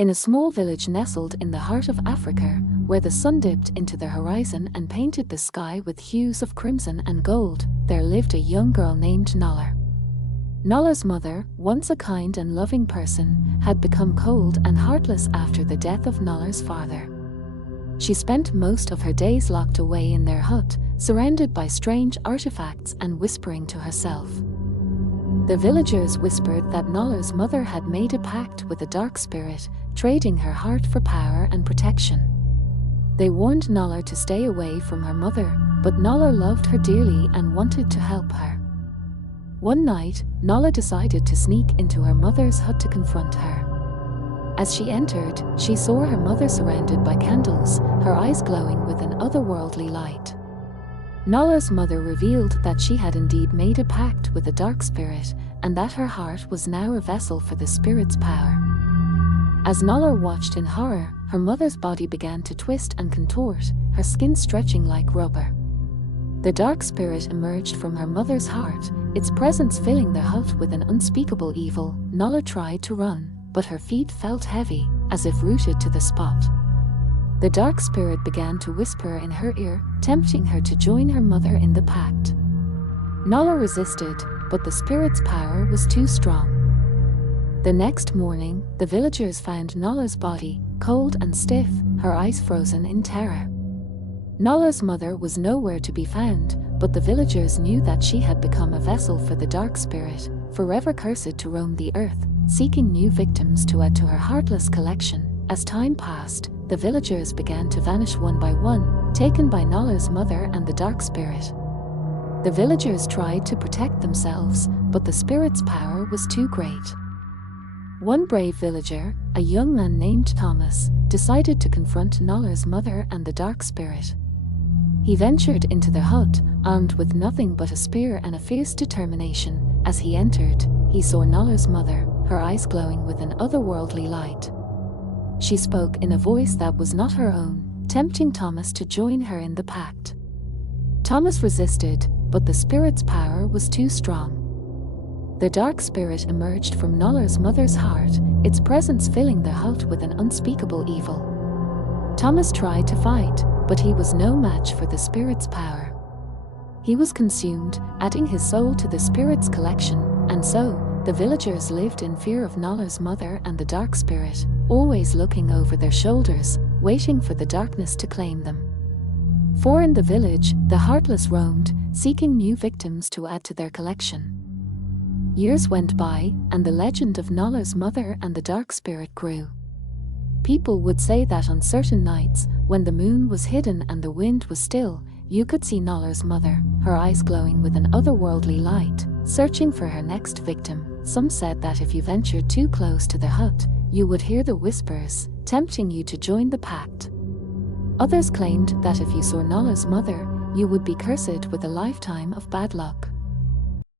In a small village nestled in the heart of Africa, where the sun dipped into the horizon and painted the sky with hues of crimson and gold, there lived a young girl named Nala. Nala's mother, once a kind and loving person, had become cold and heartless after the death of Nala's father. She spent most of her days locked away in their hut, surrounded by strange artifacts and whispering to herself. The villagers whispered that Nala's mother had made a pact with a dark spirit, trading her heart for power and protection. They warned Nala to stay away from her mother, but Nala loved her dearly and wanted to help her. One night, Nala decided to sneak into her mother's hut to confront her. As she entered, she saw her mother surrounded by candles, her eyes glowing with an otherworldly light. Nala's mother revealed that she had indeed made a pact with a dark spirit, and that her heart was now a vessel for the spirit's power. As Nala watched in horror, her mother's body began to twist and contort, her skin stretching like rubber. The dark spirit emerged from her mother's heart, its presence filling the hut with an unspeakable evil. Nala tried to run, but her feet felt heavy, as if rooted to the spot. The dark spirit began to whisper in her ear, tempting her to join her mother in the pact. Nala resisted, but the spirit's power was too strong. The next morning, the villagers found Nala's body, cold and stiff, her eyes frozen in terror. Nala's mother was nowhere to be found, but the villagers knew that she had become a vessel for the dark spirit, forever cursed to roam the earth, seeking new victims to add to her heartless collection. As time passed, the villagers began to vanish one by one, taken by Nala's mother and the dark spirit. The villagers tried to protect themselves, but the spirit's power was too great. One brave villager, a young man named Thomas, decided to confront Nala's mother and the dark spirit. He ventured into the hut, armed with nothing but a spear and a fierce determination. As he entered, he saw Nala's mother, her eyes glowing with an otherworldly light. She spoke in a voice that was not her own, tempting Thomas to join her in the pact. Thomas resisted, but the spirit's power was too strong. The dark spirit emerged from Nala's mother's heart, its presence filling the hut with an unspeakable evil. Thomas tried to fight, but he was no match for the spirit's power. He was consumed, adding his soul to the spirit's collection, and so, the villagers lived in fear of Nala's mother and the dark spirit, always looking over their shoulders, waiting for the darkness to claim them. For in the village, the heartless roamed, seeking new victims to add to their collection. Years went by, and the legend of Nala's mother and the dark spirit grew. People would say that on certain nights, when the moon was hidden and the wind was still, you could see Nala's mother, her eyes glowing with an otherworldly light, searching for her next victim. Some said that if you ventured too close to the hut, you would hear the whispers, tempting you to join the pact. Others claimed that if you saw Nala's mother, you would be cursed with a lifetime of bad luck.